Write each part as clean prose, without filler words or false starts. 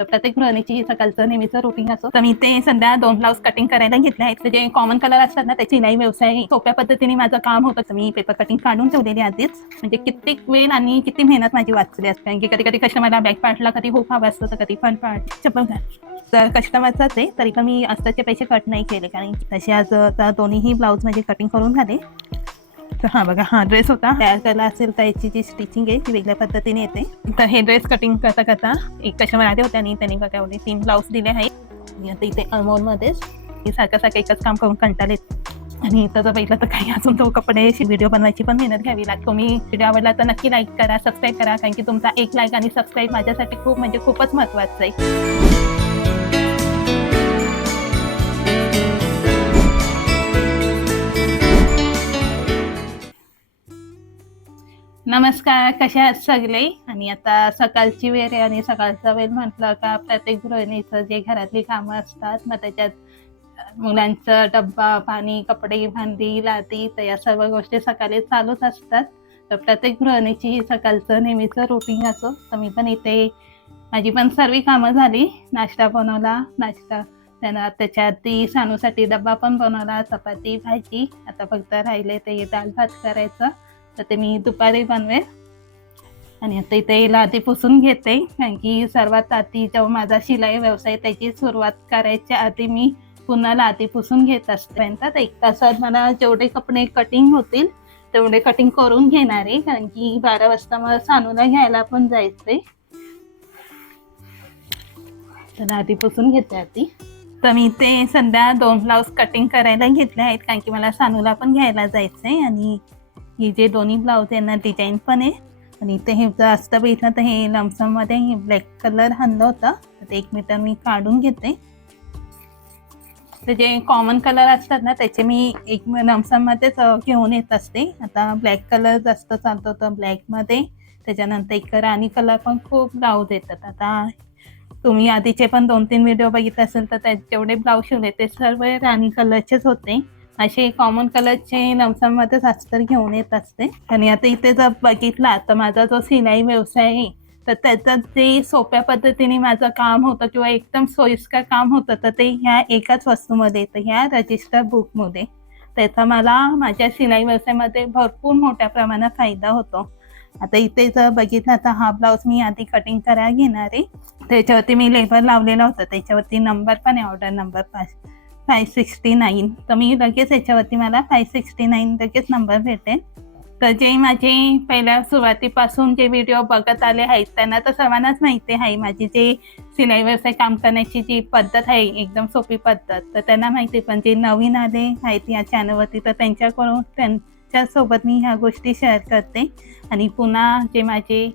तर प्रत्येक गृहिणीची सकाळचं नेहमीचं रुटीन असो. तर मी ते सध्या 2 ब्लाऊज कटिंग करायला घेतले आहेत. तर जे कॉमन कलर असतात ना, त्याची शिलाई व्यवसाय सोप्या पद्धतीने माझं काम होतं. तर मी पेपर कटिंग काढून ठेवलेली आधीच. म्हणजे कित्येक वेळ आणि किती मेहनत माझी वाचली असते. कारण की कधी कधी कस्टमरला बॅक पार्टला कधी हुक हवा असतो, तर कधी फ्रंट पार्ट चप्पल तर कस्टमरचाच आहे. तरी पण मी अस्ताचे पैसे कट नाही केले, कारण तसे आज दोन्हीही ब्लाऊज म्हणजे कटिंग करून झाले. तर हा बघा, हा ड्रेस होता. तयार केला असेल तर याची जी स्टिचिंग आहे ती वेगळ्या पद्धतीने येते. तर हे ड्रेस कटिंग करता करता एक कस्टमर आले होते आणि त्यांनी बघा 3 ब्लाऊज दिले आहेत. आणि आता इथे अमोलमध्येच हे सारखं एकच काम करून कंटाळलेत. आणि इथं जर बघितलं तर काही अजून तो कपड्याची व्हिडिओ बनवायची पण मेहनत घ्यावी लागतो. तुम्ही व्हिडिओ आवडला तर नक्की लाईक करा, सबस्क्राईब करा, कारण की तुमचा एक लाईक आणि सबस्क्राईब माझ्यासाठी खूपच महत्त्वाचं आहे. नमस्कार, कशा आहात सगळे? आणि आता सकाळची वेळ आहे आणि सकाळचा वेळ म्हटलं का प्रत्येक गृहिणीचं जे घरातली कामं असतात, मग त्याच्यात मुलांचा डब्बा, पाणी, कपडे, भांडी, लादी, तर या सर्व गोष्टी सकाळी चालूच असतात. तर प्रत्येक गृहिणीची सकाळचं नेहमीचं रुटीन असो. तर मी पण इथे माझी पण सर्व कामं झाली. नाश्ता बनवला, त्याच्या आधी सानूसाठी डब्बा पण बनवला, चपाती, भाजी. आता फक्त राहिले ते दाल भात करायचं. तर ते मी दुपारी बनवेल. आणि आता इथे लादी पुसून घेते, कारण की सर्वात आधी जेव्हा माझा शिलाई व्यवसाय त्याची सुरुवात करायच्या आधी मी पुन्हा लादी पुसून घेत असते. तर 1 तासात मला जेवढे कपडे कटिंग होतील तेवढे कटिंग करून घेणार आहे, कारण की 12 वाजता मला सानूला घ्यायला पण जायचंय. तर लादी पुसून घेते आधी. तर मी ते सध्या 2 ब्लाऊज कटिंग करायला घेतले आहेत, कारण की मला सानूला पण घ्यायला जायचंय. आणि ही जे दोन्ही ब्लाऊज यांना डिझाईन पण आहे. आणि ते हे जास्त बघितलं तर हे लमसममध्ये ब्लॅक कलर आणलं होतं, तर ते 1 मीटर मी काढून घेते. तर जे कॉमन कलर असतात ना, त्याचे मी एक लमसममध्येच घेऊन येत असते. आता ब्लॅक कलर जास्त चालतो, तर ब्लॅकमध्ये त्याच्यानंतर एक राणी कलर पण खूप ब्लाऊज येतात. आता तुम्ही आधीचे पण 2-3 व्हिडिओ बघितले असेल तर त्यात जेवढे ब्लाऊज शिवले ते सर्व राणी कलरचेच होते. असे कॉमन कलरचे लमसममध्येच अस्तर घेऊन येत असते. आणि आता इथे जर बघितला तर माझा जो शिलाई व्यवसाय आहे, तर त्याच्यात जे सोप्या पद्धतीने माझं काम होतं किंवा एकदम सोयीस्कर काम होतं, तर ते ह्या एकाच वस्तूमध्ये येतं, ह्या रजिस्टर बुकमध्ये. त्याचा मला माझ्या शिलाई व्यवसायामध्ये भरपूर मोठ्या प्रमाणात फायदा होतो. आता इथे जर बघितलं तर हा ब्लाऊज मी आधी कटिंग करायला घेणार आहे. त्याच्यावरती मी लेबल लावलेला होता, त्याच्यावरती नंबर पण आहे, ऑर्डर नंबर 569. तर मी लगेच याच्यावरती मला 569 लगेच नंबर भेटेल. तर जे माझे पहिल्या सुरुवातीपासून जे व्हिडिओ बघत आले आहेत त्यांना तर सर्वांनाच माहिती आहे माझी जे शिलाई व्यवसाय काम करण्याची जी पद्धत आहे, एकदम सोपी पद्धत. तर त्यांना माहिती, पण जे नवीन आले आहेत या चॅनलवरती तर त्यांच्यासोबत मी ह्या गोष्टी शेअर करते. आणि पुन्हा जे माझे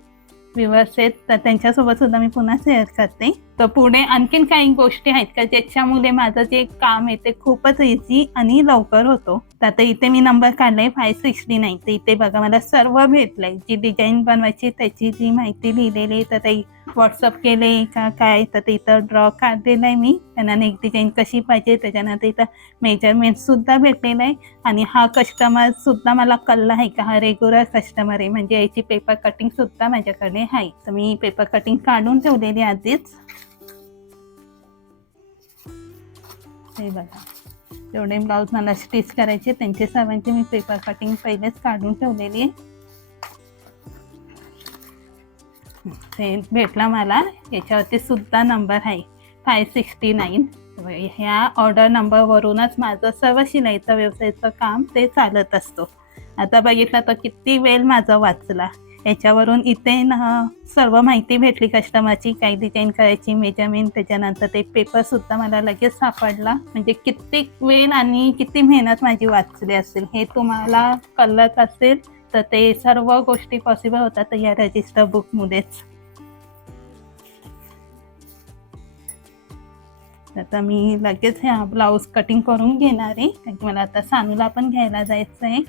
व्ह्यूअर्स आहेत तर त्यांच्यासोबत सुद्धा मी पुन्हा शेअर करते. तर पुढे आणखीन काही गोष्टी आहेत का ज्याच्यामुळे माझं जे काम आहे ते खूपच इझी आणि लवकर होतो. तर आता इथे मी नंबर काढलाय 569. तर इथे बघा मला सर्व भेटलंय, जी डिझाईन बनवायची त्याची जी माहिती लिहिलेली आहे, तर ते व्हॉट्सअप केले का काय, तर इथं ड्रॉ काढलेलं आहे मी. त्यांना एक डिझाईन कशी पाहिजे, त्याच्यानंतर इथं मेजरमेंट सुद्धा भेटलेलं आहे. आणि हा कस्टमर सुद्धा मला कळला आहे का हा रेग्युलर कस्टमर आहे, म्हणजे याची पेपर कटिंग सुद्धा माझ्याकडे आहे. तर मी पेपर कटिंग काढून ठेवलेली आधीच. हे बघा, जेवढे ब्लाऊज मला स्टिच करायचे त्यांचे सर्वांचे मी पेपर कटिंग पहिलेच काढून ठेवलेली आहे. हे भेटला मला, याच्यावरती सुद्धा नंबर आहे 569. ह्या ऑर्डर नंबरवरूनच माझं सर्व शिलाईचं व्यवसायाचं काम ते चालत असतो. आता बघितलं तर किती वेळ माझा वाचला. याच्यावरून इथे सर्व माहिती भेटली कस्टमरची, काय डिझाईन करायची, मेजरमेंट, त्याच्यानंतर ते पेपरसुद्धा मला लगेच सापडला. म्हणजे कित्येक वेळ आणि किती मेहनत माझी वाचली असेल हे तुम्हाला कळत असेल. तर ते सर्व गोष्टी पॉसिबल होतात या रजिस्टर बुकमुळेच. आता मी लगेच ह्या ब्लाऊज कटिंग करून घेणार आहे, कारण की मला आता सानूला पण घ्यायला जायचं आहे.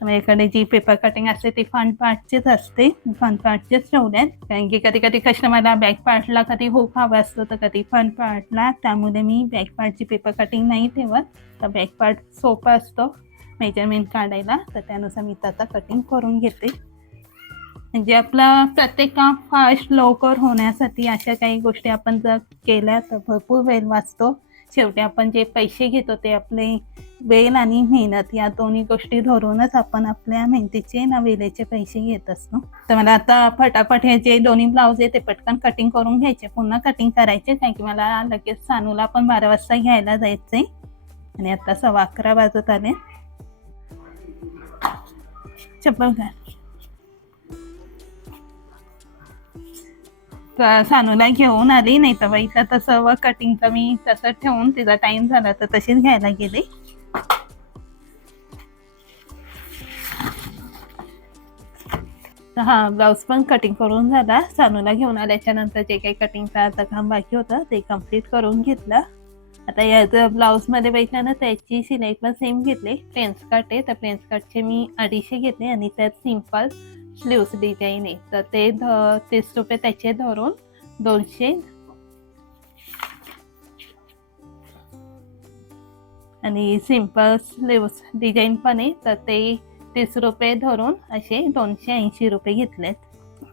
माझ्याकडे जी पेपर कटिंग असते ती फ्रंट पार्टचीच असते, फ्रंट पार्टचेच ठेवल्यात. कारण की कधी कधी कस्टमरला बॅक पार्टला कधी हुक हवा असतो, तर कधी फ्रंट पार्टला. त्यामुळे मी बॅक पार्टची पेपर कटिंग नाही ठेवत. तर बॅक पार्ट सोपा असतो मेजरमेंट काढायला, तर त्यानुसार मी आता कटिंग करून घेते. म्हणजे आपलं प्रत्येक काम फास्ट लवकर होण्यासाठी अशा काही गोष्टी आपण जर केल्या तर भरपूर वेळ वाचतो. शेवटी आपण जे पैसे घेतो ते आपले वेळ आणि मेहनत या दोन्ही गोष्टी धरूनच आपण आपल्या मेहनतीचे ना वेळेचे पैसे घेत असतो. तर मला आता फटाफट हे जे दोन्ही ब्लाऊज आहे ते पटकन कटिंग करून घ्यायचे, पुन्हा कटिंग करायचे, कारण की मला लगेच सानूला पण 12 वाजता घ्यायला जायचंय आणि आता 11:15 वाजत आले. चप्पल घाल. सानूला घेऊन आली, नाही तर बाईला तसं व कटिंगचं मी तसं ठेवून तिचा टाइम झाला तर तशीच घ्यायला गेले. हा ब्लाऊज पण कटिंग करून झाला. सानूला घेऊन आल्याच्या नंतर जे काही कटिंगचा आता काम बाकी होतं ते कम्प्लीट करून घेतलं. आता या ब्लाऊजमध्ये बघितलं ना त्याची शिलाई पण सेम घेतली. प्लेन्स कट आहे तर प्लेन्स कटचे मी 250 घेतले आणि त्यात सिम्पल स्लीव्स डिझाईन आहे तर ते 30 रुपये त्याचे धरून 200 आणि सिम्पल स्लीव्स डिझाईन पण आहे तर ते 30 रुपये धरून असे 280 रुपये घेतलेत.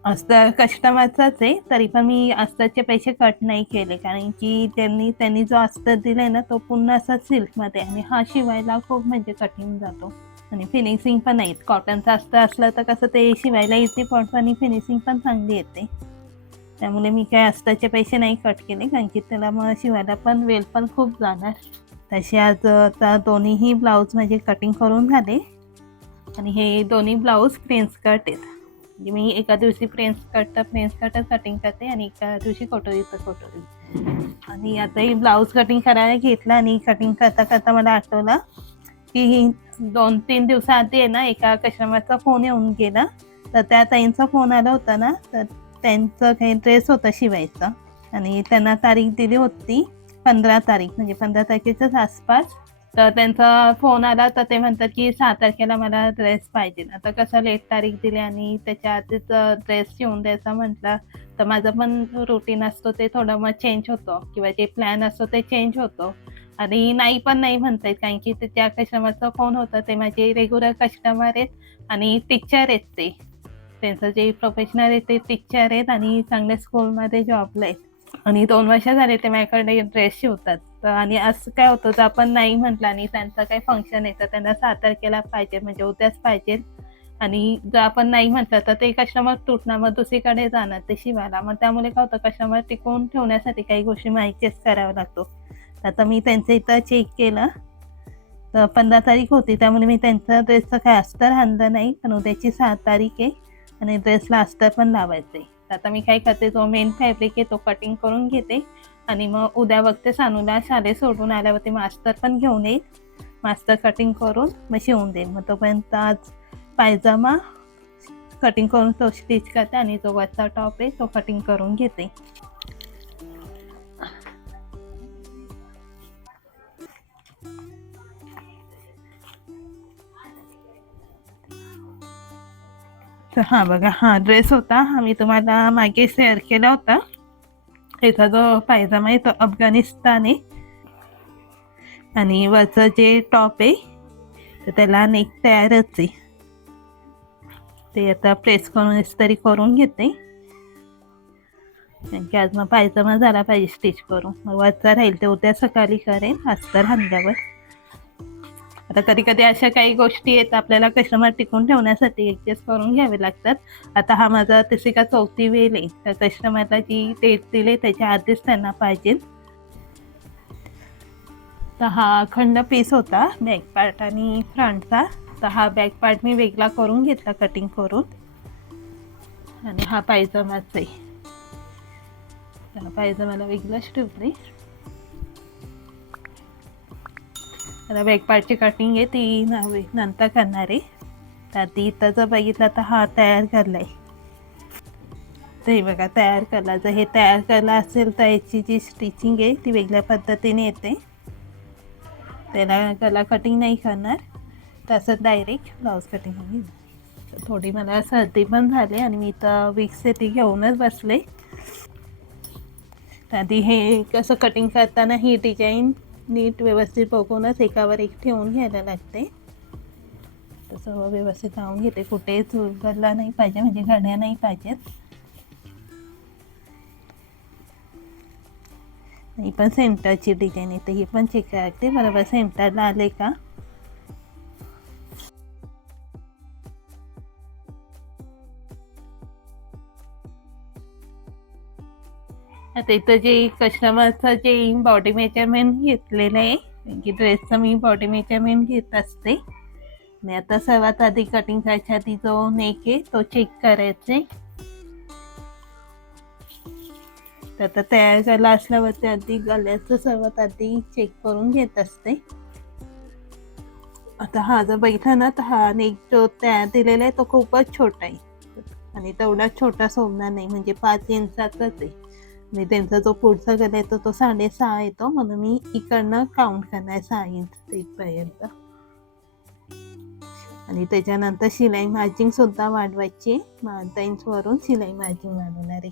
अस्तर कस्टमरचाच आहे तरी पण मी अस्तरचे पैसे कट नाही केले, कारण की त्यांनी जो अस्तर दिलाय ना तो पूर्ण असा सिल्कमध्ये आणि हा शिवायला खूप म्हणजे कठीण जातो आणि फिनिशिंग पण नाही. कॉटनचा अस्तर असलं तर कसं ते शिवायला येते पण आणि फिनिशिंग पण चांगली येते. त्यामुळे मी काय अस्तरचे पैसे नाही कट केले, कारण की त्याला मग शिवायला पण वेळ पण खूप जाणार. तसे आज आता दोन्हीही ब्लाऊज म्हणजे कटिंग करून झाले आणि हे दोन्ही ब्लाऊज प्रिन्स कट आहेत. म्हणजे मी एका दिवशी प्रिन्स कटच कटिंग करते आणि एका दिवशी कटोरीचं कटोरी. आणि आता ही ब्लाऊज कटिंग करायला घेतलं आणि कटिंग करता करता मला आठवलं की 2-3 दिवसाआधी आहे ना एका कस्टमरचा फोन येऊन गेला तर त्या ताईंचा फोन आला होता ना तर त्यांचं काही ड्रेस होता शिवायचा आणि त्यांना तारीख दिली होती 15 तारीख, म्हणजे 15 तारखेच्याच आसपास. तर त्यांचा फोन आला तर ते म्हणतात की 6 तारखेला मला ड्रेस पाहिजे. आता कसं लेट तारीख दिली आणि त्याच्या आधीच ड्रेस शिवून द्यायचा म्हटलं तर माझं पण रुटीन असतो ते थोडं मग चेंज होतो किंवा जे प्लॅन असतो ते चेंज होतो आणि नाही पण नाही म्हणता येत, कारण की त्या कस्टमरचा फोन होता ते माझे रेग्युलर कस्टमर आहेत आणि टीचर आहेत. त्यांचं जे प्रोफेशनल आहे ते टीचर आहेत आणि चांगल्या स्कूलमध्ये जॉबला आहेत आणि 2 वर्ष झाले ते माझ्याकडे ड्रेस शिवतात. तर आणि असं काय होतं तर आपण नाही म्हटलं आणि त्यांचं काही फंक्शन आहे तर त्यांना 6 तारखेला पाहिजे म्हणजे उद्याच पाहिजे आणि जर आपण नाही म्हटलं तर ते कस्टमर तुटणार, मग दुसरीकडे जाणार ते शिवायला. मग त्यामुळे काय होतं कस्टमर टिकवून ठेवण्यासाठी काही गोष्टी माहितीच करावं लागतो. आता मी त्यांचं इथं चेक केलं तर 15 तारीख होती त्यामुळे मी त्यांचा ड्रेसचं काय अस्तर आणलं नाही, पण उद्याची 6 तारीख आहे आणि ड्रेसला अस्तर पण लावायचं आहे. तर आता मी काय करते जो मेन फॅब्रिक आहे तो कटिंग करून घेते आणि मग उद्या बघते सानूला शाळेत सोडून आल्यावरती मास्तर पण घेऊन येईल, मास्तर कटिंग करून मग शिवून देईल. मग तोपर्यंत आज पायजामा कटिंग करून तो स्टिच करते आणि जो वरचा टॉप आहे तो कटिंग करून घेते. तर हा बघा हा ड्रेस होता, हा मी तुम्हाला मागे शेअर केला होता. त्याचा जो पायजामा आहे तो अफगाणिस्तानी आणि वरचं जे टॉप आहे तर त्याला नेक तयारच आहे. ते आता प्रेस करून इस्त्री करून घेते, कारण की आज मग पायजामा झाला पाहिजे स्टिच करून. मग वरचा राहील ते उद्या सकाळी करेन अस्तर आणल्यावर. आता कधी कधी अशा काही गोष्टी आहेत आपल्याला कस्टमर टिकून ठेवण्यासाठी ॲडजस्ट करून घ्यावे लागतात. आता हा माझा तिसरी का चौथी वेळ आहे तर कस्टमरला जी डेट दिली त्याच्या आधीच त्यांना पाहिजे. तर हा अखंड पीस होता बॅक पार्ट आणि फ्रंटचा. तर हा बॅक पार्ट मी वेगळा करून घेतला कटिंग करून आणि हा पायजामाच आहे. तर पायजामाला वेगळाच ठेवते. आता बॅक पार्टची कटिंग आहे ती नंतर करणार आहे. तर ती इथं जर बघितलं तर हा तयार करला आहे. तर हे बघा तयार करला. जर हे तयार करला असेल तर याची जी स्टिचिंग आहे ती वेगळ्या पद्धतीने येते. त्याला गला कटिंग नाही करणार, तसं डायरेक्ट ब्लाऊज कटिंग होईल. तर थोडी मला सर्दी पण झाली आणि मी तर विक्स आहे ती घेऊनच बसले. तर आधी हे कसं कटिंग करताना ही डिझाईन नीट व्यवस्थित बघूनच एकावर एक ठेवून घ्यायला लागते. तर सर्व व्यवस्थित लावून घेते, कुठे चुरगळला नाही पाहिजे, म्हणजे घड्या नाही पाहिजेत. ही पण सेंटरची डिझाईन येते, ही पण चेक करते बरोबर सेंटरला आले का. आता इथं जे कस्टमरचं जे बॉडी मेजरमेंट घेतलेलं आहे, की ड्रेसचं मी बॉडी मेजरमेंट घेत असते. आणि आता सर्वात आधी कटिंग करायच्या आधी जो नेक आहे तो चेक करायचे. तर आता तयार झाला असल्यावरती आधी गळ्याचं सर्वात आधी चेक करून घेत असते. आता हा जर बघितला ना तर हा नेक जो तयार दिलेला आहे तो खूपच छोटा आहे आणि तेवढा छोटा सोडणार नाही, म्हणजे 5 इंचाचाच आहे. आणि त्यांचा जो पुढचा गळा येतो तो 6.5 येतो, म्हणून मी इकडनं काउंट करणार 6 इंच इथपर्यंत. आणि त्याच्यानंतर शिलाई मार्जिंग सुद्धा वाढवायची, 10 इंचवरून शिलाई मार्जिंग वाढवणार आहे.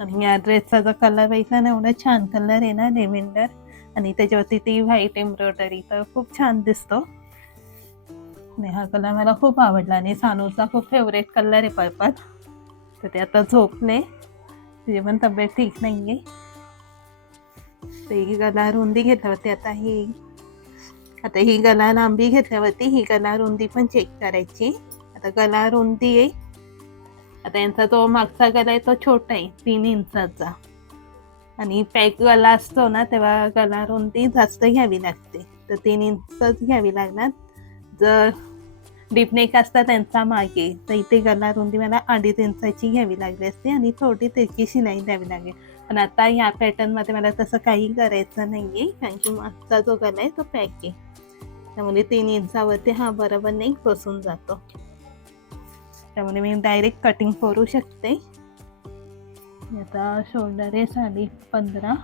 आणि या ड्रेसचा जो कलर बघितला ना, एवढा छान कलर आहे ना लेव्हेंडर, आणि त्याच्यावरती ती व्हाईट एम्ब्रॉयडरी, तर खूप छान दिसतो. आणि हा कलर मला खूप आवडला आणि सानूचा खूप फेवरेट कलर आहे पर्पल. तर ते आता झोपले, तिची पण तब्येत ठीक नाही आहे. तर ही गला रुंदी घेतल्यावरती आता ही गला लांबी घेतल्यावरती ही गला रुंदी पण चेक करायची. आता गला रुंदी आहे, आता यांचा जो मागचा गला आहे तो छोटा आहे 3 इंचाचा, आणि पॅक गला असतो ना तेव्हा गला रुंदी जास्त घ्यावी लागते, तर 3 इंचच घ्यावी लागणार. जर डीप नेक असतात त्यांचा मागे, तर इथे गला रुंदी मला 2.5 इंचाची घ्यावी लागली असते आणि थोडी त्याची शिलाई द्यावी लागेल. पण आता ह्या पॅटर्नमध्ये मला तसं काही करायचं नाही आहे, कारण की मागचा जो गला आहे तो पॅक आहे, त्यामुळे 3 इंचावरती हा बरोबर नेक बसून जातो. त्यामुळे मी डायरेक्ट कटिंग करू शकते. आता शोल्डर आहे 15.5,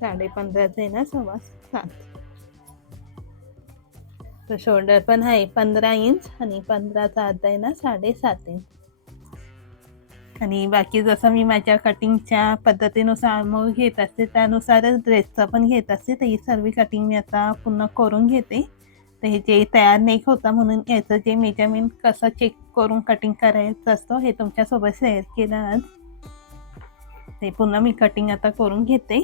15.5 आहे ना 7.25. तर शोल्डर पण आहे 15 इंच आणि 15चा अर्धा आहे ना 7.5 इंच. आणि बाकी जसं मी माझ्या कटिंगच्या पद्धतीनुसार मग घेत असते त्यानुसारच ड्रेसचं पण घेत असते. तर ही सर्व कटिंग मी आता पुन्हा करून घेते. तर हे जे तयार नेक होता म्हणून याचं जे मेजरमेंट कसं चेक करून कटिंग करायचं असतं हे तुमच्यासोबत शेअर केलं आज. ते पुन्हा मी कटिंग आता करून घेते.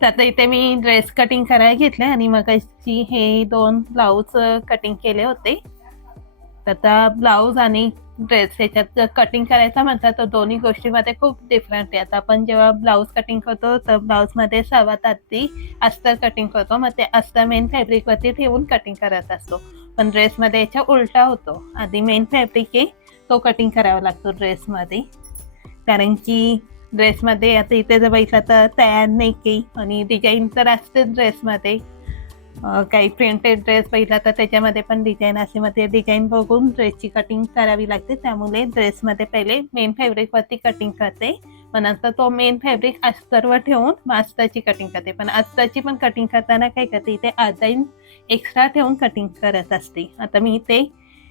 तर आता इथे मी ड्रेस कटिंग करायला घेतले आणि मग हे 2 ब्लाऊज कटिंग केले होते. तर आता ब्लाऊज आणि ड्रेस याच्यात कटिंग करायचा म्हटलं तर दोन्ही गोष्टीमध्ये खूप डिफरंट आहे. आता आपण जेव्हा ब्लाऊज कटिंग करतो तर ब्लाऊजमध्ये सर्वात आधी अस्तर कटिंग करतो, मग ते अस्तर मेन फॅब्रिकवरती ठेवून कटिंग करत असतो. पण ड्रेसमध्ये याच्या उलटा होतो, आधी मेन फॅब्रिक आहे तो कटिंग करावा लागतो ड्रेसमध्ये. कारण की ड्रेसमध्ये आता इथे जर बघितलं तर तयार नाही काही आणि डिझाईन तर असतेच ड्रेसमध्ये. काही प्रिंटेड ड्रेस बघितला तर त्याच्यामध्ये पण डिझाईन असते, मग ते डिझाईन बघून ड्रेसची कटिंग करावी लागते. त्यामुळे ड्रेसमध्ये पहिले मेन फॅब्रिकवरती कटिंग करते, मग नंतर तो मेन फॅब्रिक अस्तरवर ठेवून मग अस्तरची कटिंग करते. पण अस्तरची पण कटिंग करताना काय करते, इथे अर्धा इंच एक्स्ट्रा ठेवून कटिंग करत असते. आता मी इथे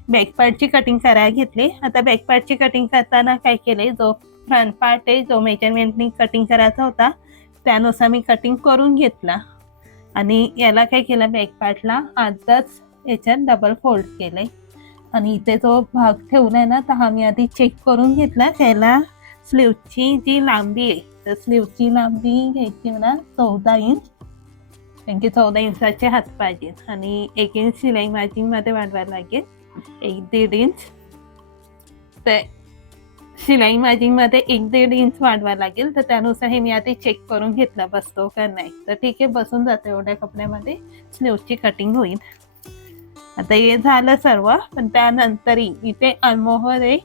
बॅकपार्टची कटिंग करायला घेतली. आता बॅकपार्टची कटिंग करताना काय केले, जो फ्रंट पार्ट आहे जो मेजरमेंटनी कटिंग करायचा होता त्यानुसार मी कटिंग करून घेतला आणि याला काय केलं, बॅक पार्टला आधीच याच्यात डबल फोल्ड केले. आणि इथे जो भाग ठेवलाय ना तर हा मी आधी चेक करून घेतला. त्याला स्लीवची जी लांबी आहे तर स्लीवची लांबी घ्यायची मला 14 इंच, कारण की 14 इंचाचे हात पाहिजेत. आणि 1 इंच शिलाई मार्जिंगमध्ये वाढवायला लागेल, 1-1.5 इंच. तर शिलाई मार्जिंगमध्ये 1-1.5 इंच वाढवायला लागेल, तर त्यानुसार हे मी आधी चेक करून घेतलं बसतो का नाही. तर ठीक आहे, बसून जातो. एवढ्या कपड्यामध्ये स्लीवची कटिंग होईल. आता हे झालं सर्व, पण त्यानंतरही इथे आर्महोल आहे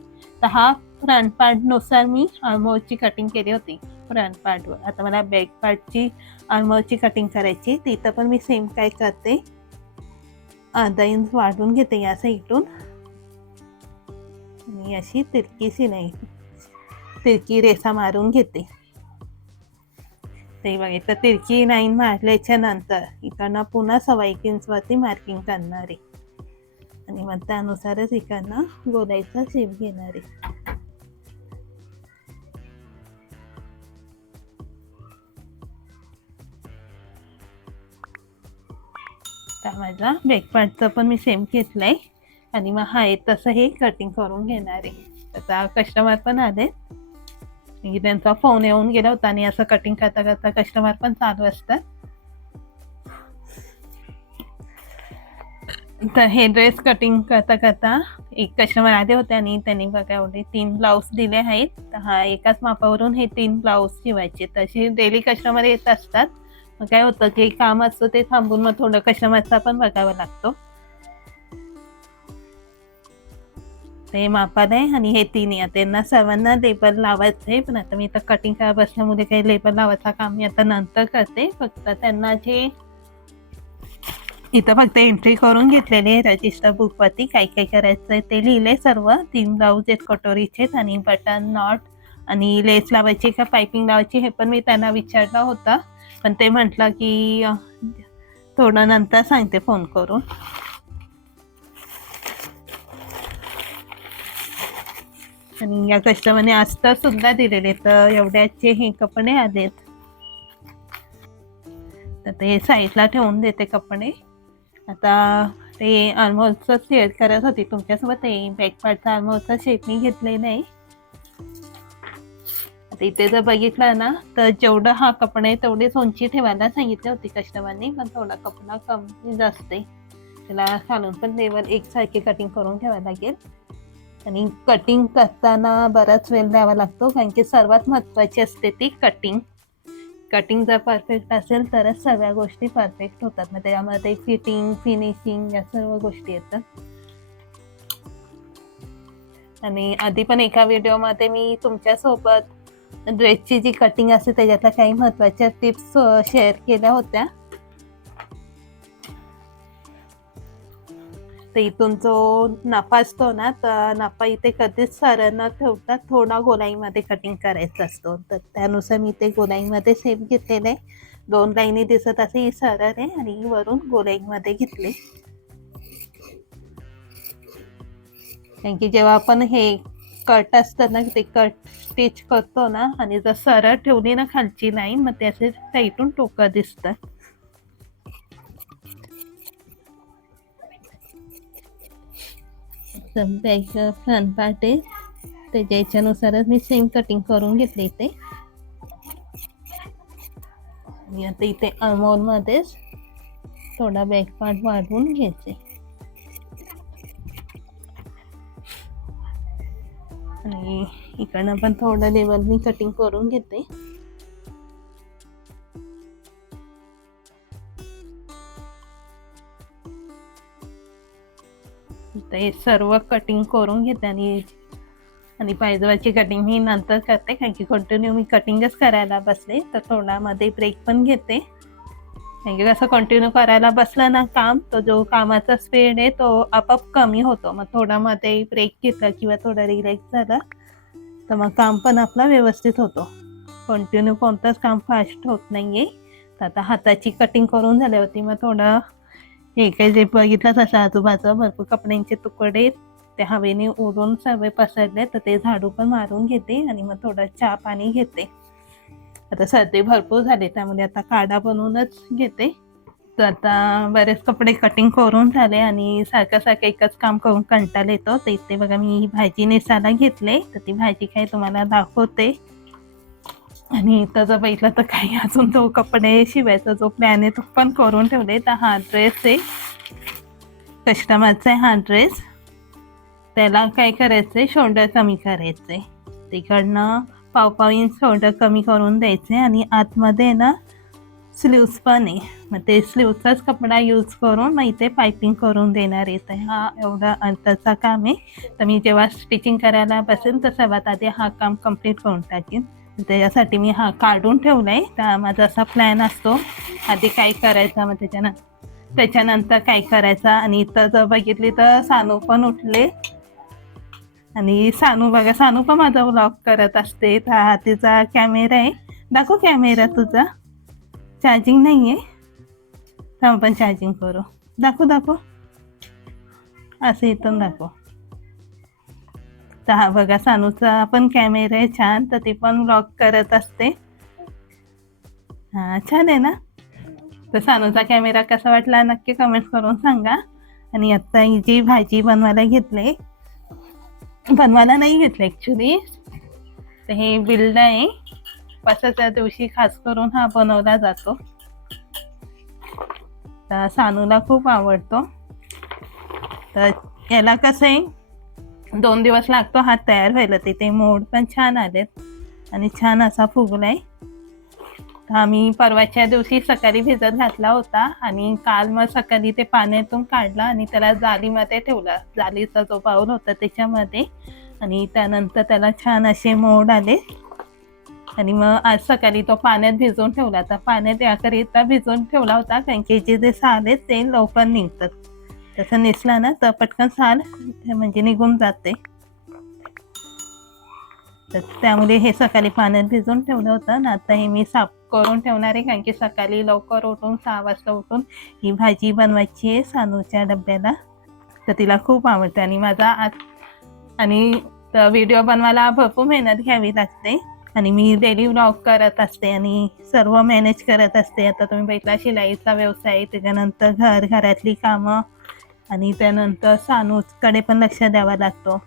तर हा फ्रंट पार्टनुसार मी आर्महोलची कटिंग केली होती फ्रंट पार्टवर. आता मला बॅक पार्टची आर्महोलची कटिंग करायची, तिथं पण मी सेम काय करते, अर्धा इंच वाढवून घेते या साईडून आणि अशी तिरकी रेषा मारून घेते. ते बघा, तर तिरकी लाईन मारल्याच्या नंतर इकडनं पुन्हा 1.25 इंचवरती मार्किंग करणार आहे आणि मग त्यानुसारच इकडनं गोलाईचा शेप घेणार आहे. तर माझा बॅकपार्टचं पण मी सेम घेतलं आहे आणि मग आहे तसं हे कटिंग करून घेणार आहे. आता कस्टमर पण आले, त्यांचा फोन येऊन गेला होता आणि असं कटिंग करता करता कस्टमर पण चालू असतात. तर हे ड्रेस कटिंग करता करता एक कस्टमर आले होते आणि त्यांनी बघा एवढे 3 ब्लाऊज दिले आहेत. तर हा एकाच मापावरून हे 3 ब्लाऊज शिवायचे. तसे डेली कस्टमर येत असतात. मग काय होतं जे काम असतं ते थांबून मग थोडं कस्टमरचा पण बघावा लागतो. ते मापाला आहे आणि हे 3 या त्यांना सर्वांना लेबल लावायचं आहे. पण आता मी इथं कटिंग करत बसल्यामुळे काही लेबल लावायचं काम मी आता नंतर करते. फक्त त्यांना जे इथं फक्त एंट्री करून घेतलेली आहे रजिस्टर बुकवरती. काय काय करायचं आहे ते लिहिले सर्व. 3 ब्लाऊज आहेत कटोरीचे आणि बटन नॉट आणि लेस लावायची का पायपिंग लावायची हे पण मी त्यांना विचारलं होतं. पण ते म्हटलं की थोडं नंतर सांगते फोन करून. आणि या कस्टमरने अस्तर सुद्धा दिलेले. तर एवढ्याचे हे कपडे आलेत. तर ते साईडला ठेवून देते कपडे. आता ते आर्महोलचं शेअर करत होती तुमच्यासोबत. ते बॅकपार्टचा आर्महोलचा शेप मी घेतलेला आहे. आता इथे जर बघितलं ना तर जेवढं हा कपडा आहे तेवढीच उंची ठेवायला सांगितली होती कस्टमरनी. पण थोडा कपडा कमी जास्त आहे. त्याला घालून पण लेवल एकसारखी कटिंग करून ठेवायला लागेल. आणि कटिंग करताना बराच वेळ द्यावा लागतो कारण की सर्वात महत्त्वाची असते ती कटिंग. कटिंग जर परफेक्ट असेल तरच सगळ्या गोष्टी परफेक्ट होतात. मग त्यामध्ये फिटिंग फिनिशिंग या सर्व गोष्टी येतात. आणि आधी पण एका व्हिडिओमध्ये मी तुमच्यासोबत ड्रेसची जी कटिंग असते त्याच्यातल्या काही महत्त्वाच्या टिप्स शेअर केल्या होत्या. तर इथून जो नापा असतो ना तर नापा इथे कधीच सरळ न ठेवता थोडा गोलाईमध्ये कटिंग करायचा असतो. तर त्यानुसार मी ते गोलाईमध्ये सेम घेतलेलं आहे. 2 लाईनी दिसत असे सरळ आहे आणि वरून गोलाईमध्ये घेतले. कारण की जेव्हा आपण हे कट असतं ना ते कट स्टिच करतो ना आणि जर सरळ ठेवली ना खालची लाईन मग त्याचे साईडून टोकं दिसतात. बॅक फ्रंट पार्ट आहे त्याच्या याच्यानुसारच मी सेम कटिंग करून घेतले इथे. आणि आता इथे आर्महोलमध्येच थोडा बॅक पार्ट वाढवून घ्यायचे. आणि इकडनं पण थोडं लेवलनी कटिंग करून घेते. ते सर्व कटिंग करून घेते आणि पायजमाची कटिंग मी नंतर करते कारण की कंटिन्यू मी कटिंगच करायला बसले. तर थोडा मध्ये ब्रेक पण घेते कारण की कसं कंटिन्यू करायला बसलं ना काम तो जो कामाचा स्पीड आहे तो आपोआप कमी होतो. मग थोडा मध्ये ब्रेक घेतला किंवा थोडा रिलॅक्स झाला तर मग काम पण आपला व्यवस्थित होतो. कंटिन्यू कोणतंच काम फास्ट होत नाही आहे. तर आता हाताची कटिंग करून झाल्यावरती मग थोडं हे काही जे बघितलं तसं आजूबाजूला भरपूर कपड्यांचे तुकडे ते हवेने उडून सर्व पसरले तर ते झाडू पण मारून घेते आणि मग थोडं चहा पाणी घेते. आता सर्दी भरपूर झाली त्यामुळे आता काढा बनवूनच घेते. तर आता बरेच कपडे कटिंग करून झाले आणि सारखं एकच काम करून कंटाळा येतो. तर इथे बघा मी भाजी नेसायला घेतले. तर ती भाजी काय तुम्हाला दाखवते. आणि त्याचं बघितलं तर काही अजून तो कपडे शिवायचा जो प्लॅन आहे तो पण करून ठेवले. तर हा ड्रेस आहे कस्टमरचा आहे हा ड्रेस. त्याला काय करायचं आहे शोल्डर कमी करायचं आहे. तिकडनं 1.5 इंच शोल्डर कमी करून द्यायचे आणि आतमध्ये ना स्लीव्स पण आहे. मग ते स्लीव्सचाच कपडा यूज करून मग इथे पायपिंग करून देणार आहे. तर हा एवढा अंतरचा काम आहे. तर मी जेव्हा स्टिचिंग करायला बसेल तर सर्वात आधी हा काम कंप्लीट करून टाकेन. त्याच्यासाठी मी हा काढून ठेवला आहे. तर माझा असा प्लॅन असतो आधी काय करायचा मग त्याच्यानंतर काय करायचा. आणि इथं जर बघितली तर सानू पण उठले आणि सानू बघा सानू पण माझा व्लॉग करत असते. तर तिचा कॅमेरा आहे. दाखव कॅमेरा तुझा. चार्जिंग नाही आहे तर आपण चार्जिंग करू. दाखव असं इथून दाखव. तर हा बघा सानूचा पण कॅमेरा आहे छान. तर ती पण व्लॉग करत असते. हां छान आहे ना. तर सानूचा कॅमेरा कसा वाटला नक्की कमेंट करून सांगा. आणि आता ही जी भाजी बनवायला नाही घेतलं ॲक्च्युली, तर हे बिल्ड आहे पावसाच्या दिवशी खास करून हा बनवला जातो. तर सानूला खूप आवडतो. तर याला कसं आहे 2 दिवस लागतो हा तयार व्हायला. तिथे मोड पण छान आलेत आणि छान असा फुगलाय. आम्ही परवाच्या दिवशी सकाळी भिजत घातला होता आणि काल मग सकाळी ते पाण्यातून काढला आणि त्याला जालीमध्ये ठेवला. जालीचा जो बाऊल होता त्याच्यामध्ये. आणि त्यानंतर त्याला छान असे मोड आले आणि मग आज सकाळी तो पाण्यात भिजवून ठेवला. तर पाण्यात याकरिता भिजवून ठेवला होता कारण की जे साल आहेत ते लवकर निघतात. तसं निसलं ना तर पटकन साल म्हणजे निघून जाते. तर त्यामुळे हे सकाळी पाण्यात भिजवून ठेवलं होतं ना. आता हे मी साफ करून ठेवणार आहे कारण की सकाळी लवकर उठून 6 वाजता उठून ही भाजी बनवायची आहे सानूच्या डब्याला. तर तिला खूप आवडते आणि आणि व्हिडिओ बनवायला भरपूर मेहनत घ्यावी लागते आणि मी डेली व्लॉग करत असते आणि सर्व मॅनेज करत असते. आता तुम्ही बघितला शिलाईचा व्यवसाय, त्याच्यानंतर घरातली कामं आणि त्यानंतर सानूकडे पण लक्ष द्यावं लागतो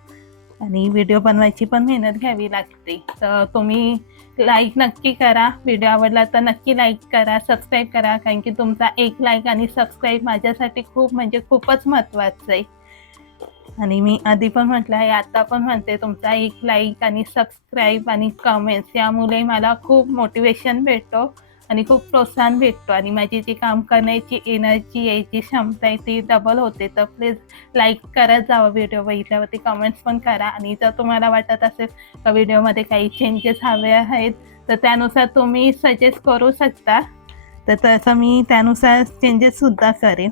आणि व्हिडिओ बनवायची पण मेहनत घ्यावी लागते. तर तुम्ही लाईक नक्की करा. व्हिडिओ आवडला तर नक्की लाईक करा, सबस्क्राईब करा कारण की तुमचा एक लाईक आणि सबस्क्राईब माझ्यासाठी खूप म्हणजे खूपच महत्त्वाचं आहे. आणि मी आधी पण म्हटलं आहे, आता पण म्हणते, तुमचा एक लाईक आणि सबस्क्राईब आणि कमेंट्स यामुळे मला खूप मोटिवेशन भेटतो आणि खूप प्रोत्साहन भेटतो आणि माझी जी काम करण्याची एनर्जी आहे, जी क्षमता आहे ती डबल होते. तर प्लीज लाईक करत जावं व्हिडिओ बघितल्यावरती, कमेंट्स पण करा. आणि जर तुम्हाला वाटत असेल का व्हिडिओमध्ये काही चेंजेस हवे आहेत तर त्यानुसार तुम्ही सजेस्ट करू शकता. तर तसं मी त्यानुसार चेंजेससुद्धा करेन.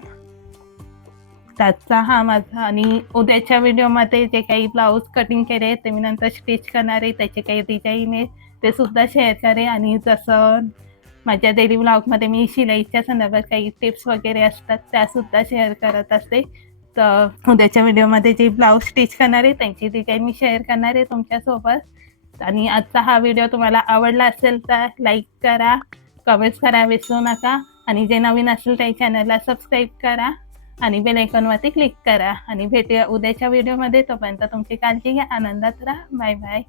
त्याचा हा माझा. आणि उद्याच्या व्हिडिओमध्ये जे काही ब्लाऊज कटिंग केले ते मी नंतर स्टिच करणार आहे, त्याचे काही डिझाईन आहे ते सुद्धा शेअर करेन. आणि जसं माझ्या डेली व्लॉगमध्ये मी शिलाईच्या संदर्भात काही टिप्स वगैरे असतात त्यासुद्धा शेअर करत असते. तर उद्याच्या व्हिडिओमध्ये जे ब्लाऊज स्टिच करणार आहे त्यांची डिझाईन मी शेअर करणार आहे तुमच्यासोबत. आणि आजचा हा व्हिडिओ तुम्हाला आवडला असेल तर लाईक करा, कमेंट्स करा विसरू नका. आणि जे नवीन असेल त्या चॅनलला सबस्क्राईब करा आणि बेल आयकॉनवरती क्लिक करा. आणि भेटूया उद्याच्या व्हिडिओमध्ये. तोपर्यंत तुमची काळजी घ्या, आनंदात राहा. Bye bye.